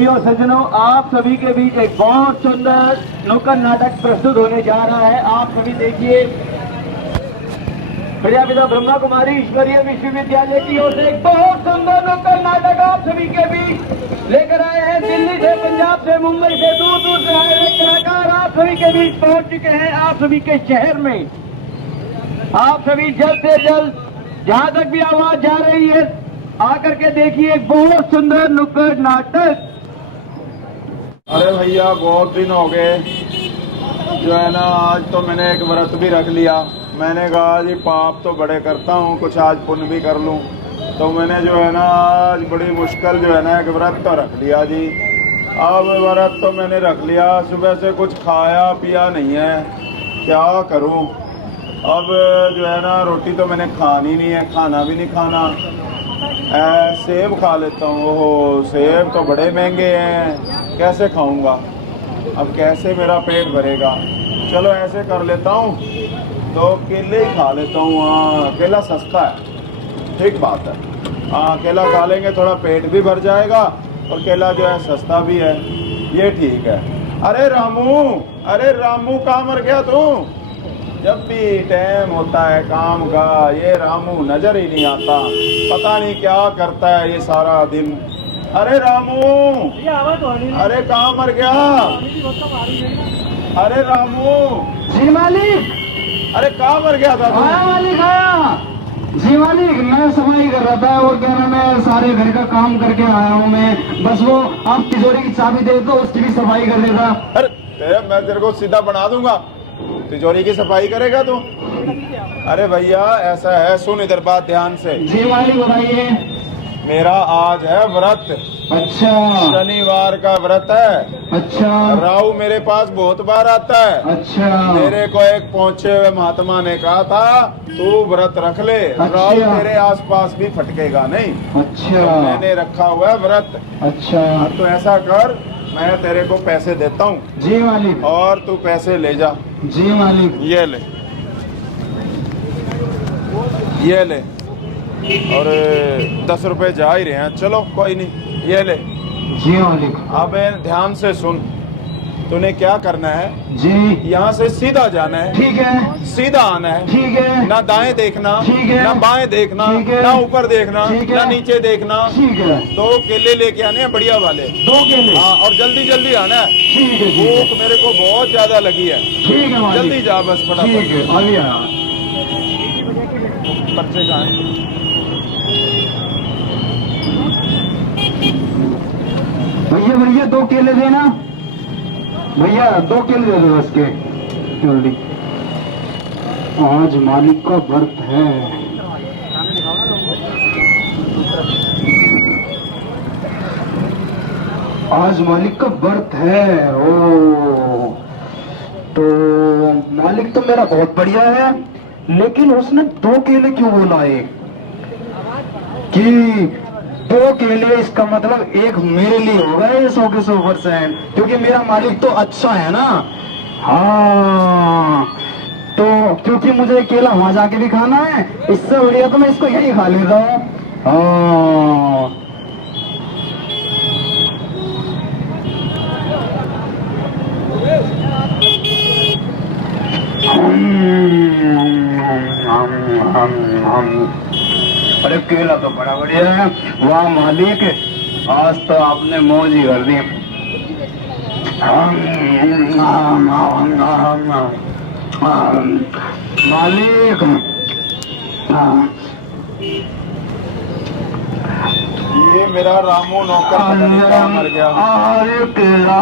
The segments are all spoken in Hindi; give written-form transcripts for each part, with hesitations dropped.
प्रिय सज्जनों, आप सभी के बीच एक बहुत सुंदर नुक्कड़ नाटक प्रस्तुत होने जा रहा है। आप सभी देखिए, प्रजापिता ब्रह्मा कुमारी ईश्वरीय विश्वविद्यालय की ओर से एक बहुत सुंदर नुक्कड़ नाटक आप सभी के बीच लेकर आए हैं। दिल्ली से, पंजाब से, मुंबई से, दूर दूर से आए हुए कलाकार आप सभी के बीच पहुंच चुके हैं। आप सभी के शहर में आप सभी जल्द से जल्द जहां तक भी आवाज जा रही है आकर के देखिए एक बहुत सुंदर नुक्कड़ नाटक। अरे भैया, बहुत दिन हो गए जो है ना, आज तो मैंने एक व्रत भी रख लिया। मैंने कहा जी पाप तो बड़े करता हूँ, कुछ आज पुण्य भी कर लूँ। तो मैंने जो है ना आज बड़ी मुश्किल जो है ना एक व्रत तो रख लिया जी। अब व्रत तो मैंने रख लिया, सुबह से कुछ खाया पिया नहीं है, क्या करूँ। अब जो है ना रोटी तो मैंने खानी नहीं है, खाना भी नहीं खाना। सेब खा लेता हूँ। ओहो, सेब तो बड़े महंगे हैं, कैसे खाऊंगा। अब कैसे मेरा पेट भरेगा। चलो ऐसे कर लेता हूँ, तो केले ही खा लेता हूँ। हाँ, केला सस्ता है, ठीक बात है। हाँ, केला खा लेंगे, थोड़ा पेट भी भर जाएगा और केला जो है सस्ता भी है, ये ठीक है। अरे रामू कहाँ मर गया तू? जब भी टाइम होता है काम का ये रामू नजर ही नहीं आता, पता नहीं क्या करता है ये सारा दिन। अरे रामू, अरे कहाँ मर गया? अरे रामू जी मालिक। अरे कहाँ मर गया था तू? आया मालिक, आया जी मालिक। मैं सफाई कर रहा था और क्या नाम है, सारे घर का काम करके आया हूँ मैं। बस वो आप तिजोरी की चाबी दे दो, उसकी भी सफाई कर देगा। अरे मैं तेरे को सीधा बना दूंगा, तिजोरी की सफाई करेगा तू? अरे भैया ऐसा है, सुन इधर बात ध्यान से। जी मालिक बताइए। मेरा आज है व्रत। अच्छा, शनिवार का व्रत है। अच्छा, राहु मेरे पास बहुत बार आता है। अच्छा, मेरे को एक पहुंचे हुए महात्मा ने कहा था तू व्रत रख ले, अच्छा। राहु तेरे आसपास भी फटकेगा नहीं। अच्छा, तो मैंने रखा हुआ है व्रत। अच्छा। अब तो ऐसा कर, मैं तेरे को पैसे देता हूँ जी मालिक। और तू पैसे ले जा। जी मालिक। ये ले, ये ले। और 10 रुपए जा ही रहे हैं, चलो कोई नहीं, ये ले। जी मालिक। अब ध्यान से सुन, तूने क्या करना है, जी। यहाँ से सीधा जाना है, ठीक है, सीधा आना है। ठीक है, ना दाएं देखना, ठीक है, ना बाएं देखना, ठीक है, ना ऊपर देखना, ठीक है, ना नीचे देखना। ठीक है। 2 केले लेके आने हैं बढ़िया वाले, 2 केले। हाँ, और जल्दी जल्दी आना है। ठीक है, ठीक है। भूख मेरे को बहुत ज्यादा लगी है। ठीक है मालिक। जल्दी जा बस फटाफट। ठीक है, अभी आया। बच्चे कहाँ हैं? भैया भैया 2 केले देना भैया, 2 केले दे दो उसके जल्दी। आज मालिक का व्रत है। आज मालिक का व्रत है। ओ, तो मालिक तो मेरा बहुत बढ़िया है, लेकिन उसने 2 केले क्यों बोला है कि 2 केले? इसका मतलब एक मेरे लिए होगा ये 100 के 100%, क्योंकि मेरा मालिक तो अच्छा है ना। हाँ, तो क्योंकि मुझे केला वहां जाके भी खाना है, इससे बढ़िया तो मैं इसको यही खा लेता हूँ। हाँ, अरे केला तो बड़ा बढ़िया है। वाह मालिक, आज तो आपने मौज ही कर दी। मालिक, ये मेरा रामू नौकर पता नहीं कहाँ मर गया। अरे केला,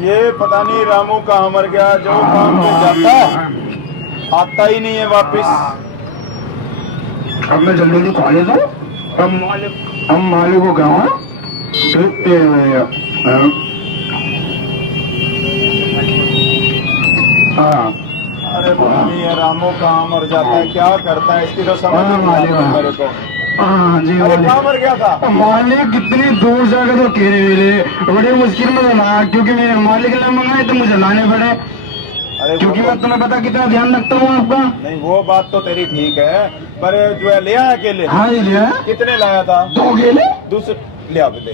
ये पता नहीं रामू कहाँ मर गया, जो काम पे जाता आता ही नहीं है वापिस। अब मैं जल्दी जल्दी खा लेता हूँ। हम मालिक को क्या देखते हैं भैया। हाँ, अरे पता नहीं है रामू कहाँ मर जाता है, क्या करता है, इसकी तो समझ नहीं आती मेरे को। हाँ जी। अरे कहाँ मर गया था? मालिक कितनी दूर जाकर तो केले मिले, बड़ी मुश्किल में बना, क्योंकि मेरे मालिक ने मंगाए तो मुझे लाने पड़े। अरे क्योंकि मैं तुम्हें पता कितना ध्यान रखता हूँ आपका। नहीं वो बात तो तेरी ठीक है, पर जो है ले आया केले? हाँ जी लिया। कितने लाया था? 2 केले। दूसरे ले आ बेटे।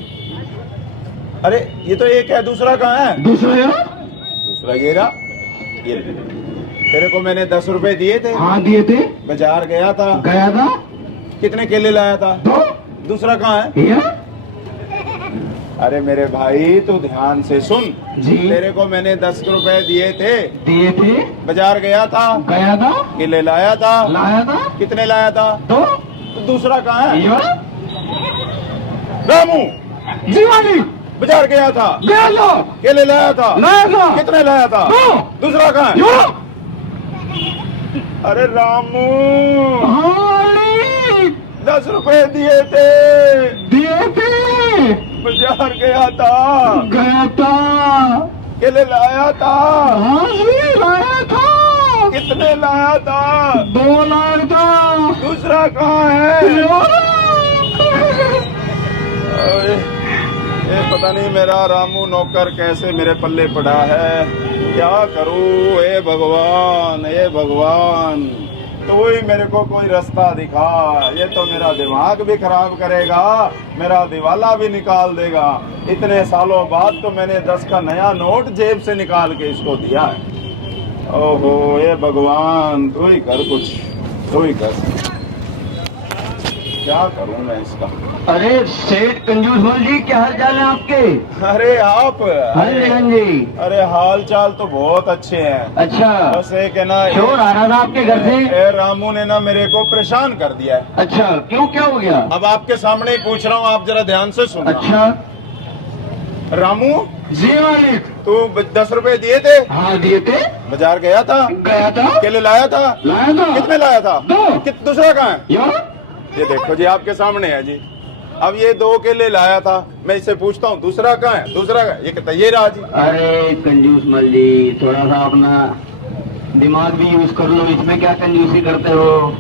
अरे ये तो एक है, दूसरा कहाँ है? दूसरा यार? दूसरा ये रहा, ये ले। तेरे को मैंने 10 रुपए दिए थे। हाँ दिए थे। बाजार गया था। गया था। कितने केले लाया था? 2। दूसरा कहाँ है? ये? अरे मेरे भाई तू ध्यान से सुन जी। तेरे को मैंने 10 रुपए दिए थे। दिए थे। बाजार गया था। गया था। केले लाया था। लाया था। कितने लाया था? 2। तो दूसरा कहाँ है? ये? रामू जी मालिक। बाजार गया था। गया था। केले लाया था। लाया था। कितने लाया था? 2। दूसरा कहाँ है? ये? अरे रामू हाँ मालिक। 10 रुपए दिए थे। दिए थे। बाजार गया था। गया था। केले लाया था। हाँ जी लाया था। कितने लाया था? 2 लाया था। दूसरा कहाँ है? अरे, ये पता नहीं मेरा रामू नौकर कैसे मेरे पल्ले पड़ा है, क्या करूं? हे भगवान, हे भगवान, तो ही मेरे को कोई रास्ता दिखा। ये तो मेरा दिमाग भी खराब करेगा, मेरा दिवाला भी निकाल देगा। इतने सालों बाद तो मैंने 10 का नया नोट जेब से निकाल के इसको दिया है। ओहो ये भगवान, तू ही कर कुछ, तू ही कर। क्या करूं मैं इसका? अरे सेठ कंजूस मल जी, क्या हाल चाल है आपके? अरे आप? हाँ जी हाँ जी। अरे हाल चाल तो बहुत अच्छे हैं। अच्छा, बस एक है ना, शोर आ रहा था आपके घर से। रामू ने ना मेरे को परेशान कर दिया है। अच्छा, क्यों, क्या हो गया? अब आपके सामने ही पूछ रहा हूँ, आप जरा ध्यान से सुनो। अच्छा रामू जी मालिक। तू 10 रुपए दिए थे? हाँ दिए थे। बाजार गया था। गया था। केले लाया था। लाया था। कितने लाया था? 2। दूसरा कहाँ है? यार ये देखो जी, आपके सामने है जी। अब ये 2 केले लाया था, मैं इससे पूछता हूँ दूसरा कहाँ है? दूसरा का ये कहता ये रहा जी। अरे कंजूस मल जी, थोड़ा सा अपना दिमाग भी यूज कर लो, इसमें क्या कंजूसी करते हो?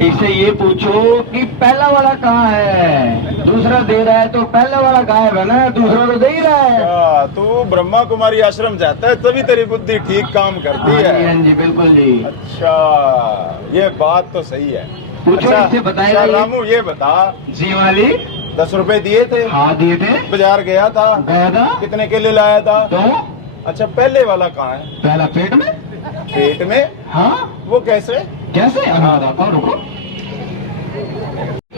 इससे ये पूछो कि पहला वाला कहाँ है? दूसरा दे रहा है तो पहला वाला गायब है ना, दूसरा तो दे ही रहा है। अच्छा, तू ब्रह्मा कुमारी आश्रम जाता है तभी तेरी बुद्धि ठीक काम करती हाँ जी है। हाँ जी बिल्कुल जी। अच्छा, ये बात तो सही है। पूछो, इससे बताएगा ये। रामू ये बता, जी मालिक। 10 रुपए दिए थे। हाँ दिए थे। बाजार गया था। गया था। कितने केले लाया था? 2। अच्छा, पहले वाला कहाँ है? पहला पेट में। पेट में? हाँ। वो कैसे? कैसे? हाँ बताओ, रुको।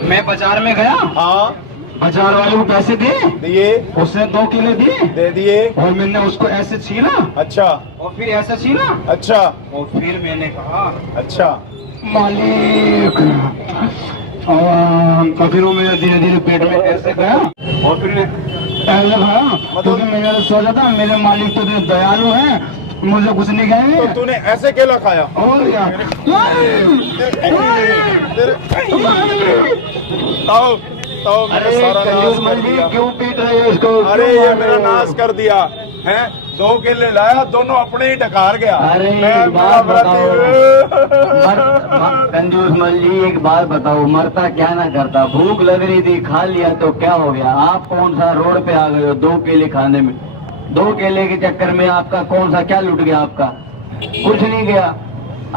मैं बाजार में गया, हाँ बाजार वाले को पैसे दिए, दिए। उसने 2 केले दिए दे दिए। और मैंने उसको ऐसे छीना अच्छा और फिर ऐसे छीना अच्छा और फिर मैंने कहा अच्छा। मालिक, और फिर वो मेरे धीरे धीरे पेट में ऐसे गया और फिर ऐसे खाया। क्योंकि मैंने सोचा था मेरे मालिक तो दयालु हैं, मुझे कुछ नहीं तो कहेंगे। तूने ऐसे केला खाया? और यार ताओ ताओ, मैंने अरे सारा नाश कंजूस कर मल जी, दिया। क्यों पीट रहे हो इसको? अरे क्यों ये मार मेरा रहे हो? नाश कर दिया है। 2 केले लाया, दोनों अपने ही डकार गया। अरे मैं एक बात बड़ा कंजूस मल जी, एक बात बताओ, मरता क्या ना करता? भूख लग रही थी, खा लिया तो क्या हो गया? आप कौन सा रोड पे आ गए हो 2 केले खाने में? 2 केले के चक्कर में आपका कौन सा क्या लुट गया? आपका कुछ नहीं गया।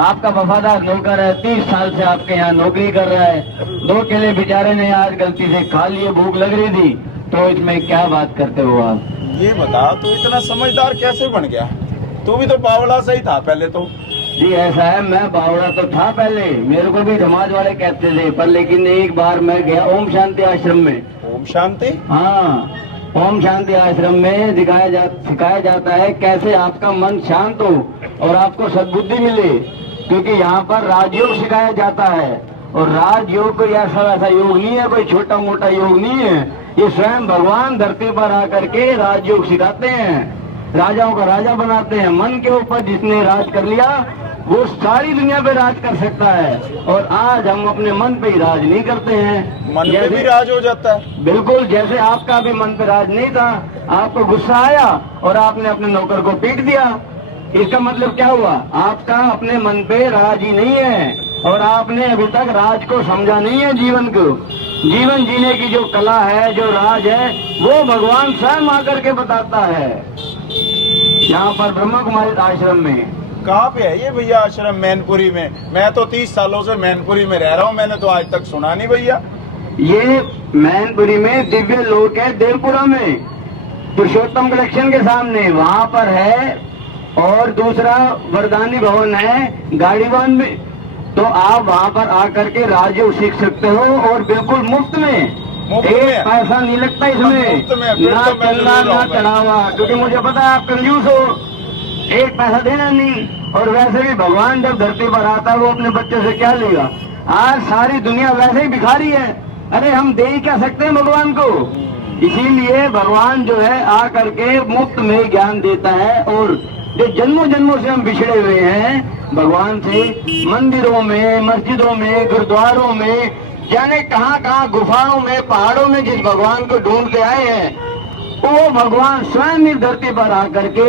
आपका वफादार नौकर है, 30 साल से आपके यहाँ नौकरी कर रहा है। 2 केले बेचारे ने आज गलती से खा लिए, भूख लग रही थी, तो इसमें क्या बात करते हो आप? ये बता, तू इतना समझदार कैसे बन गया? तू भी तो बावला से ही था पहले तो। जी ऐसा है, मैं बावड़ा तो था पहले, मेरे को भी समाज वाले कहते थे, पर लेकिन एक बार मैं गया ओम शांति आश्रम में। ओम शांति? हाँ, ओम शांति आश्रम में सिखाया जाता है कैसे आपका मन शांत हो और आपको सद्बुद्धि मिले, क्योंकि यहाँ पर राजयोग सिखाया जाता है। और राजयोग कोई ऐसा वैसा योग नहीं है, कोई छोटा मोटा योग नहीं है। ये स्वयं भगवान धरती पर आकर के राजयोग सिखाते हैं, राजाओं का राजा बनाते हैं। मन के ऊपर जिसने राज कर लिया वो सारी दुनिया पे राज कर सकता है। और आज हम अपने मन पे ही राज नहीं करते हैं। मन पे भी राज हो जाता है? बिल्कुल, जैसे आपका भी मन पे राज नहीं था, आपको गुस्सा आया और आपने अपने नौकर को पीट दिया। इसका मतलब क्या हुआ? आपका अपने मन पे राज ही नहीं है और आपने अभी तक राज को समझा नहीं है। जीवन को, जीवन जीने की जो कला है, जो राज है, वो भगवान स्वयं आकर के बताता है। यहाँ पर ब्रह्मा कुमारी आश्रम में कहाँ पे है ये भैया आश्रम? मैनपुरी में। मैं तो 30 सालों से मैनपुरी में रह रहा हूँ, मैंने तो आज तक सुना नहीं भैया। ये मैनपुरी में दिव्य लोक है, देवपुरा में, पुरुषोत्तम कलेक्शन के सामने, वहाँ पर है। और दूसरा वरदानी भवन है गाड़ीवान में, तो आप वहाँ पर आकर के राजयोग सीख सकते हो, और बिल्कुल मुफ्त में, एक पैसा नहीं लगता इसमें, मुफ्त में, फिर ना तो मैं चलना जरूर ना आऊंगा। चढ़ावा, क्योंकि मुझे पता है आप कंजूस हो, एक पैसा देना नहीं। और वैसे भी भगवान जब धरती पर आता है वो अपने बच्चे से क्या लेगा? आज सारी दुनिया वैसे ही भिखारी है, अरे हम दे ही क्या सकते हैं भगवान को? इसीलिए भगवान जो है आकर के मुफ्त में ज्ञान देता है। और जो जन्मों जन्मों से हम बिछड़े हुए हैं भगवान से, मंदिरों में, मस्जिदों में, गुरुद्वारों में, जाने कहाँ कहाँ गुफाओं में, पहाड़ों में जिस भगवान को ढूंढते आए हैं, वो भगवान स्वयं इस धरती पर आकर के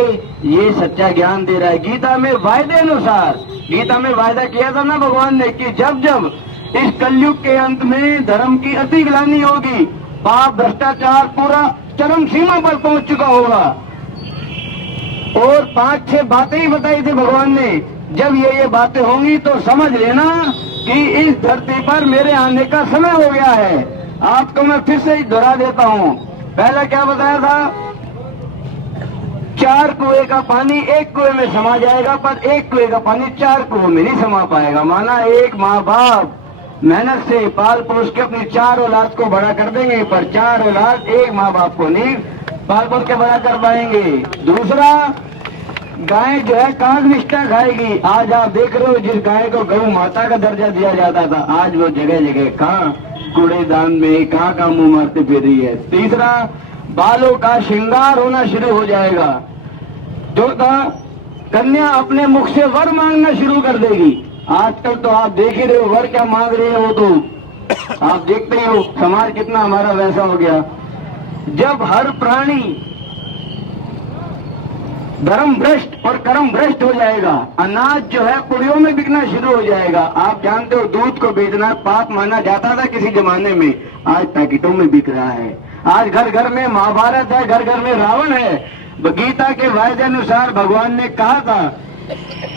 ये सच्चा ज्ञान दे रहा है। गीता में वायदे अनुसार, गीता में वायदा किया था ना भगवान ने कि जब जब इस कलयुग के अंत में धर्म की अति ग्लानि होगी, पाप भ्रष्टाचार पूरा चरम सीमा पर पहुंच चुका होगा, और 5-6 बातें ही बताई थी भगवान ने, जब ये बातें होंगी तो समझ लेना कि इस धरती पर मेरे आने का समय हो गया है। आपको मैं फिर से दोहरा देता हूँ। पहला क्या बताया था? 4 कुएं का पानी एक कुएं में समा जाएगा, पर एक कुएं का पानी 4 कुएं में नहीं समा पाएगा। माना एक माँ बाप मेहनत से पाल पोस के अपनी 4 औलाद को बड़ा कर देंगे, पर 4 औलाद एक माँ बाप को नहीं पाल पोस के बड़ा कर पाएंगे। दूसरा, गाय जो है काग निष्ठा खाएगी। आज आप देख रहे हो जिस गाय को गौ माता का दर्जा दिया जाता था, आज वो जगह जगह कहाँ कूड़ेदान में, कहाँ मुंह मारते फिर रही है। तीसरा, बालों का श्रृंगार होना शुरू हो जाएगा। चौथा, कन्या अपने मुख से वर मांगना शुरू कर देगी। आजकल तो आप देख ही रहे हो वर क्या मांग रही है, वो तो आप देखते ही हो समाज कितना हमारा वैसा हो गया। जब हर प्राणी धर्म भ्रष्ट और कर्म भ्रष्ट हो जाएगा, अनाज जो है पुड़ियों में बिकना शुरू हो जाएगा। आप जानते हो दूध को बेचना पाप माना जाता था किसी जमाने में, आज पैकेटों में बिक रहा है। आज घर घर में महाभारत है, घर घर में रावण है। गीता के वायदे अनुसार भगवान ने कहा था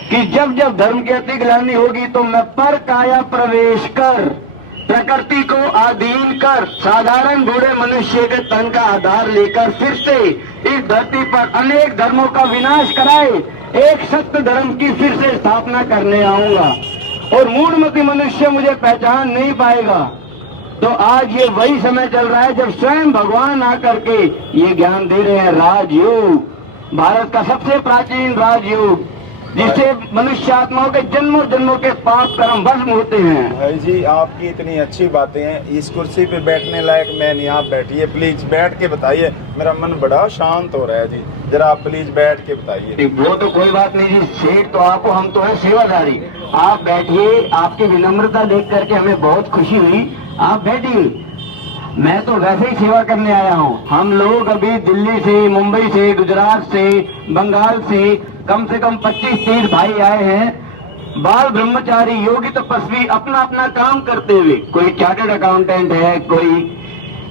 कि जब जब धर्म की अति ग्लानि होगी तो मैं पर काया प्रवेश कर, प्रकृति को अधीन कर, साधारण बूढ़े मनुष्य के तन का आधार लेकर फिर से इस धरती पर अनेक धर्मों का विनाश कराए, एक सत्य धर्म की फिर से स्थापना करने आऊंगा, और मूढ़मती मनुष्य मुझे पहचान नहीं पाएगा। तो आज ये वही समय चल रहा है जब स्वयं भगवान आकर के ये ज्ञान दे रहे हैं। राजयोग, भारत का सबसे प्राचीन राजयोग, जिससे मनुष्य आत्माओं के जन्मों जन्मों के पाप कर्म भस्म होते हैं। भाई जी आपकी इतनी अच्छी बातें हैं, इस कुर्सी पे बैठने लायक मैं नहीं, आप बैठिए प्लीज, बैठ के बताइए, मेरा मन बड़ा शांत हो रहा है जी, जरा आप प्लीज बैठ के बताइए। वो तो कोई बात नहीं जी, सेठ तो आपको, हम तो है सेवादारी। आप बैठिए, आपकी विनम्रता देख करके हमें बहुत खुशी हुई, आप बैठिए। मैं तो वैसे ही सेवा करने आया हूँ। हम लोग अभी दिल्ली से, मुंबई से, गुजरात से, बंगाल से कम 25-30 भाई आए हैं, बाल ब्रह्मचारी, योगी तपस्वी, अपना अपना काम करते हुए। कोई चार्टर्ड अकाउंटेंट है, कोई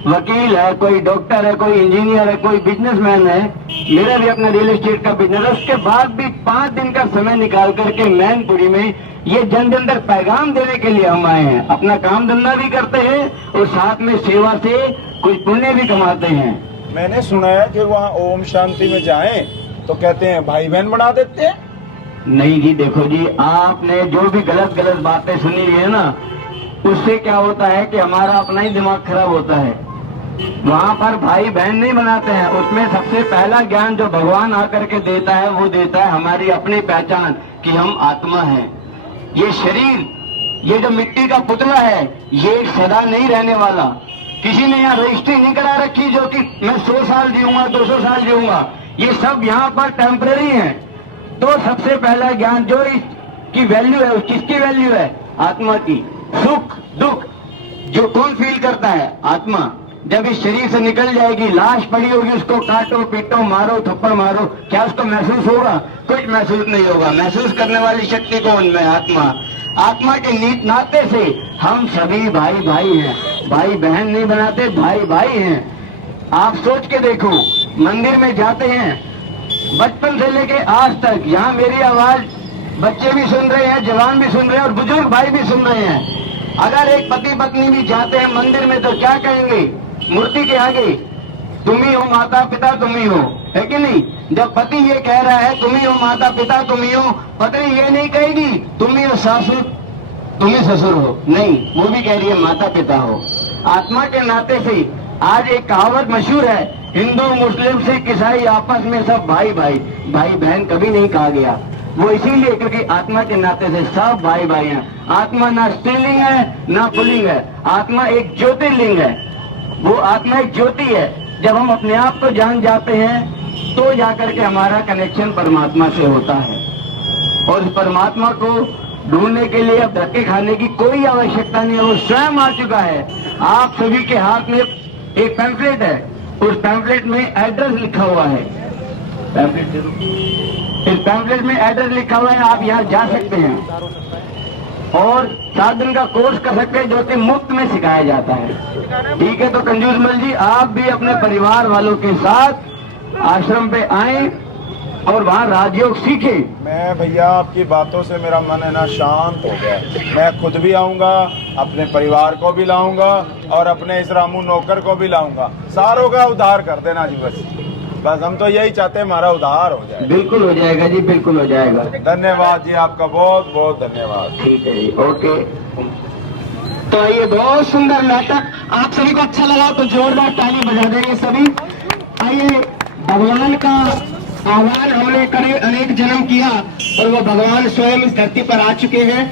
वकील है, कोई डॉक्टर है, कोई इंजीनियर है, कोई बिजनेसमैन है। मेरा भी अपना रियल एस्टेट का बिजनेस है। उसके बाद भी 5 दिन का समय निकाल करके मैनपुरी में ये जन जन तक पैगाम देने के लिए हम आए हैं। अपना काम धंधा भी करते हैं और साथ में सेवा से कुछ पुण्य भी कमाते हैं। मैंने सुना है कि वहाँ ओम शांति में जाएं तो कहते हैं भाई बहन बना देते हैं। नहीं जी, देखो जी, आपने जो भी गलत गलत बातें सुनी है ना, उससे क्या होता है कि हमारा अपना ही दिमाग खराब होता है। वहाँ पर भाई बहन नहीं बनाते हैं। उसमें सबसे पहला ज्ञान जो भगवान आकर के देता है वो देता है हमारी अपनी पहचान कि हम आत्मा हैं। ये शरीर, ये जो मिट्टी का पुतला है, ये सदा नहीं रहने वाला। किसी ने यहाँ रजिस्ट्री नहीं करा रखी जो कि मैं 100 साल जीऊंगा, 200 साल जीऊंगा। ये सब यहाँ पर टेम्पररी है। तो सबसे पहला ज्ञान जो इसकी वैल्यू है, किसकी वैल्यू है? आत्मा की। सुख दुख जो कौन फील करता है? आत्मा। जब इस शरीर से निकल जाएगी, लाश पड़ी होगी, उसको काटो पीटो मारो थप्पड़ मारो, क्या उसको महसूस होगा? कुछ महसूस नहीं होगा। महसूस करने वाली शक्ति कौन में? आत्मा। आत्मा के नीत नाते से हम सभी भाई भाई हैं। भाई बहन नहीं बनाते, भाई भाई हैं। आप सोच के देखो, मंदिर में जाते हैं, बचपन से लेके आज तक यहाँ मेरी आवाज बच्चे भी सुन रहे हैं, जवान भी सुन रहे हैं और बुजुर्ग भाई भी सुन रहे हैं। अगर एक पति पत्नी भी जाते हैं मंदिर में तो क्या कहेंगे मूर्ति के आगे? तुम ही हो माता पिता, तुम ही हो, है कि नहीं? जब पति ये कह रहा है तुम ही हो माता पिता, तुम ही हो, पत्नी ये नहीं कहेगी तुम ही हो सासुर, तुम ही ससुर हो, नहीं, वो भी कह रही है माता पिता हो। आत्मा के नाते से आज एक कहावत मशहूर है, हिंदू मुस्लिम सिख ईसाई आपस में सब भाई भाई, भाई बहन कभी नहीं कहा गया। वो इसीलिए क्योंकि आत्मा के नाते से सब भाई भाई हैं। आत्मा ना स्त्रीलिंग है ना पुल्लिंग है, आत्मा एक ज्योतिर्लिंग है। वो आत्मा एक ज्योति है। जब हम अपने आप को जान जाते हैं तो जाकर के हमारा कनेक्शन परमात्मा से होता है। और उस परमात्मा को ढूंढने के लिए अब धक्के खाने की कोई आवश्यकता नहीं है, वो स्वयं आ चुका है। आप सभी के हाथ में एक पैम्फलेट है, उस पैम्फलेट में एड्रेस लिखा हुआ है। पैम्फलेट दे दो। इस पैम्फलेट में एड्रेस लिखा हुआ है, आप यहाँ जा सकते हैं और 7 दिन का कोर्स कर सकते हैं जो कि मुफ्त में सिखाया जाता है। ठीक है, तो कंजूस मल जी आप भी अपने परिवार वालों के साथ आश्रम पे आए और वहाँ राजयोग सीखे। मैं भैया आपकी बातों से मेरा मन है ना शांत हो गया। मैं खुद भी आऊँगा, अपने परिवार को भी लाऊंगा और अपने इस रामू नौकर को भी लाऊंगा। सारों का उद्धार कर देना जी, बस हम तो यही चाहते हैं हमारा उद्धार हो जाए। बिल्कुल हो जाएगा जी, बिल्कुल हो जाएगा। धन्यवाद जी, आपका बहुत बहुत धन्यवाद। ठीक है जी, ओके। तो ये बहुत सुंदर नाटक आप सभी को अच्छा लगा तो जोरदार ताली बजा देंगे सभी। आइए, भगवान का आह्वान हमने करे अनेक जन्म किया और वो भगवान स्वयं इस धरती पर आ चुके हैं।